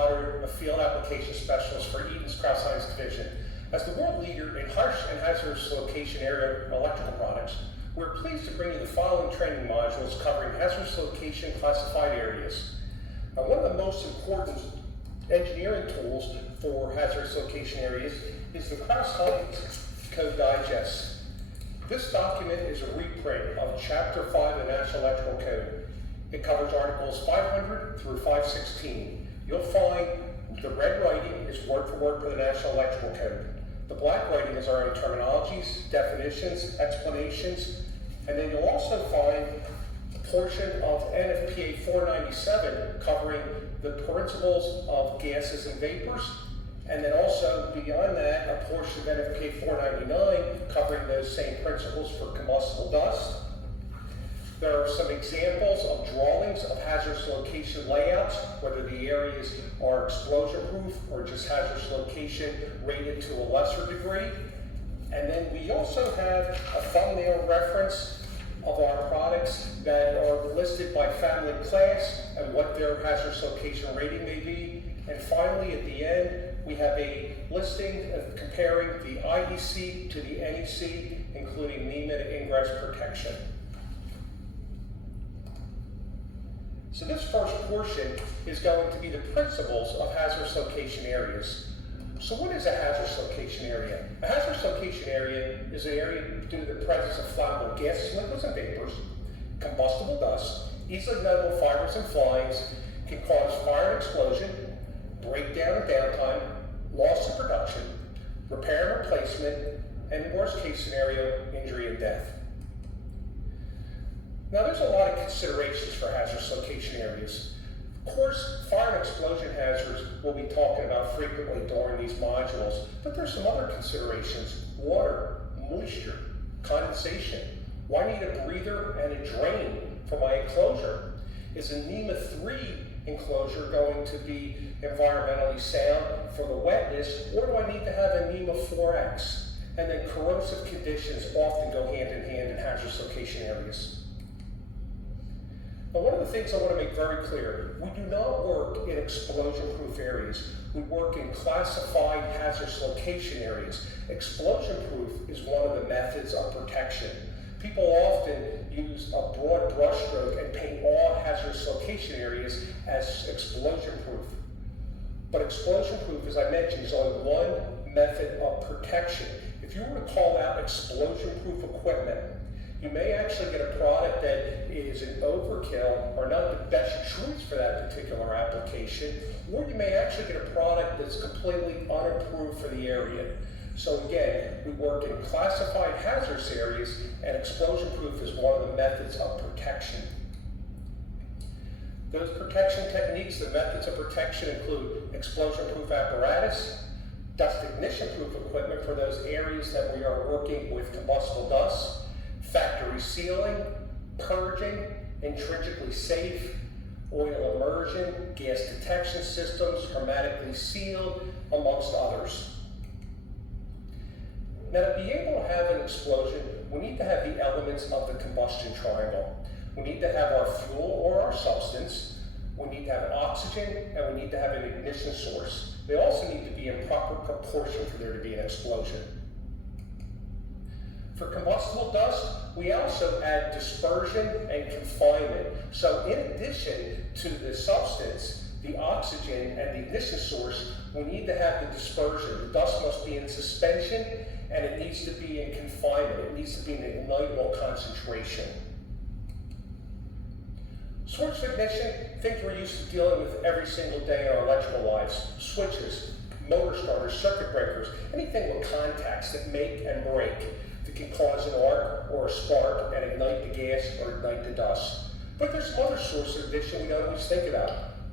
Potter, a field application specialist for Eaton's Crouse-Hinds division. As the world leader in harsh and hazardous location area electrical products, we're pleased to bring you the following training modules covering hazardous location classified areas. Now, one of the most important engineering tools for hazardous location areas is the Crouse-Hinds Code Digest. This document is a reprint of Chapter 5 of the National Electrical Code. It covers Articles 500 through 516. You'll find the red writing is word for word for the National Electrical Code. The black writing is our own terminologies, definitions, explanations, and then you'll also find a portion of NFPA 497 covering the principles of gases and vapors, and then also beyond that, a portion of NFPA 499 covering those same principles for combustible dust. There are some examples of drawings of hazardous location layouts, whether the areas are explosion proof or just hazardous location rated to a lesser degree. And then we also have a thumbnail reference of our products that are listed by family class and what their hazardous location rating may be. And finally, at the end, we have a listing of comparing the IEC to the NEC, including NEMA ingress protection. So this first portion is going to be the principles of hazardous location areas. So what is a hazardous location area? A hazardous location area is an area due to the presence of flammable gases, liquids, and vapors, combustible dust, easily ignited fibers and flies, can cause fire and explosion, breakdown and downtime, loss of production, repair and replacement, and worst case scenario, injury and death. Now, there's a lot of considerations for hazardous location areas. Of course, fire and explosion hazards we'll be talking about frequently during these modules, but there's some other considerations. Water, moisture, condensation. Do I need a breather and a drain for my enclosure? Is a NEMA 3 enclosure going to be environmentally sound for the wetness, or do I need to have a NEMA 4X? And then corrosive conditions often go hand in hand in hazardous location areas. Now, one of the things I want to make very clear, we do not work in explosion-proof areas. We work in classified hazardous location areas. Explosion-proof is one of the methods of protection. People often use a broad brushstroke and paint all hazardous location areas as explosion-proof. But explosion-proof, as I mentioned, is only one method of protection. If you were to call out explosion-proof equipment, you may actually get a product that is an overkill or not the best choice for that particular application, or you may actually get a product that's completely unapproved for the area. So again, we work in classified hazardous areas, and explosion-proof is one of the methods of protection. Those protection techniques, the methods of protection include explosion-proof apparatus, dust ignition-proof equipment for those areas that we are working with combustible dust, factory sealing, purging, intrinsically safe, oil immersion, gas detection systems, hermetically sealed, amongst others. Now, to be able to have an explosion, we need to have the elements of the combustion triangle. We need to have our fuel or our substance, we need to have oxygen, and we need to have an ignition source. They also need to be in proper proportion for there to be an explosion. For combustible dust, we also add dispersion and confinement. So in addition to the substance, the oxygen, and the ignition source, we need to have the dispersion. The dust must be in suspension, and it needs to be in confinement. It needs to be in an ignitable concentration. Source of ignition, things we're used to dealing with every single day in our electrical lives. Switches, motor starters, circuit breakers, anything with contacts that make and break that can cause an arc or a spark and ignite the gas or ignite the dust. But there's some other sources of ignition we don't always think about.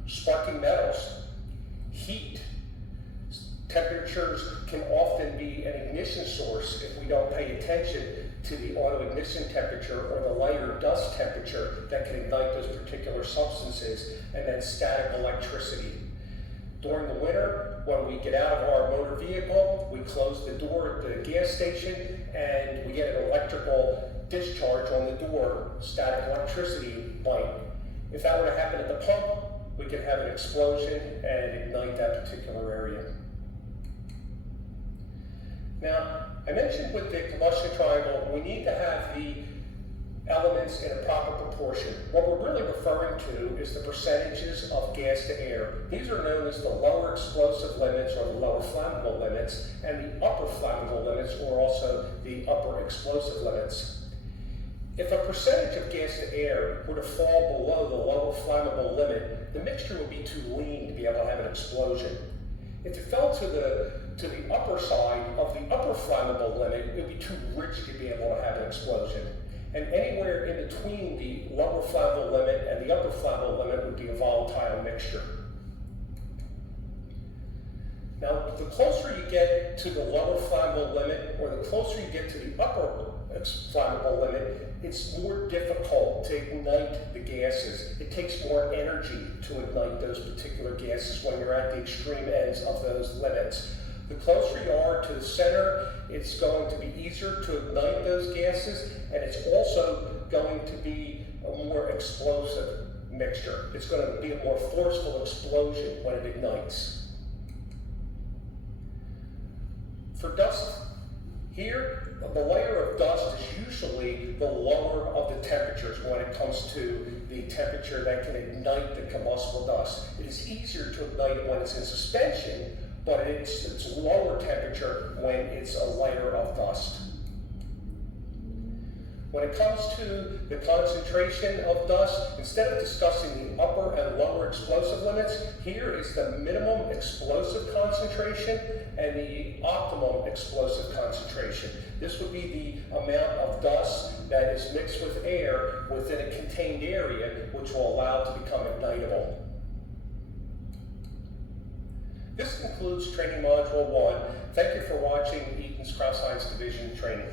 Sparking metals, heat. Temperatures can often be an ignition source if we don't pay attention to the auto ignition temperature or the lighter dust temperature that can ignite those particular substances, and then static electricity. During the winter, when we get out of our motor vehicle, we close the door at the gas station and we get an electrical discharge on the door, static electricity bite. If that were to happen at the pump, we can have an explosion and ignite that particular area. Now, I mentioned with the combustion triangle, we need to have the elements in a proper proportion. What we're really referring to is the percentages of gas to air. These are known as the lower explosive limits or the lower flammable limits, and the upper flammable limits, or also the upper explosive limits. If a percentage of gas to air were to fall below the lower flammable limit, the mixture would be too lean to be able to have an explosion. If it fell to the upper side of the upper flammable limit, it would be too rich to be able to have an explosion. And anywhere in between the lower flammable limit and the upper flammable limit would be a volatile mixture. Now, the closer you get to the lower flammable limit, or the closer you get to the upper flammable limit, it's more difficult to ignite the gases. It takes more energy to ignite those particular gases when you're at the extreme ends of those limits. The closer you are to the center, it's going to be easier to ignite those gases, and it's also going to be a more explosive mixture. It's going to be a more forceful explosion when it ignites. For dust, here, the layer of dust is usually the lower of the temperatures when it comes to the temperature that can ignite the combustible dust. It is easier to ignite when it's in suspension, but it's lower temperature when it's a layer of dust. When it comes to the concentration of dust, instead of discussing the upper and lower explosive limits, here is the minimum explosive concentration and the optimum explosive concentration. This would be the amount of dust that is mixed with air within a contained area, which will allow it to become ignitable. This concludes Training Module 1. Thank you for watching Eaton's Crouse Science Division training.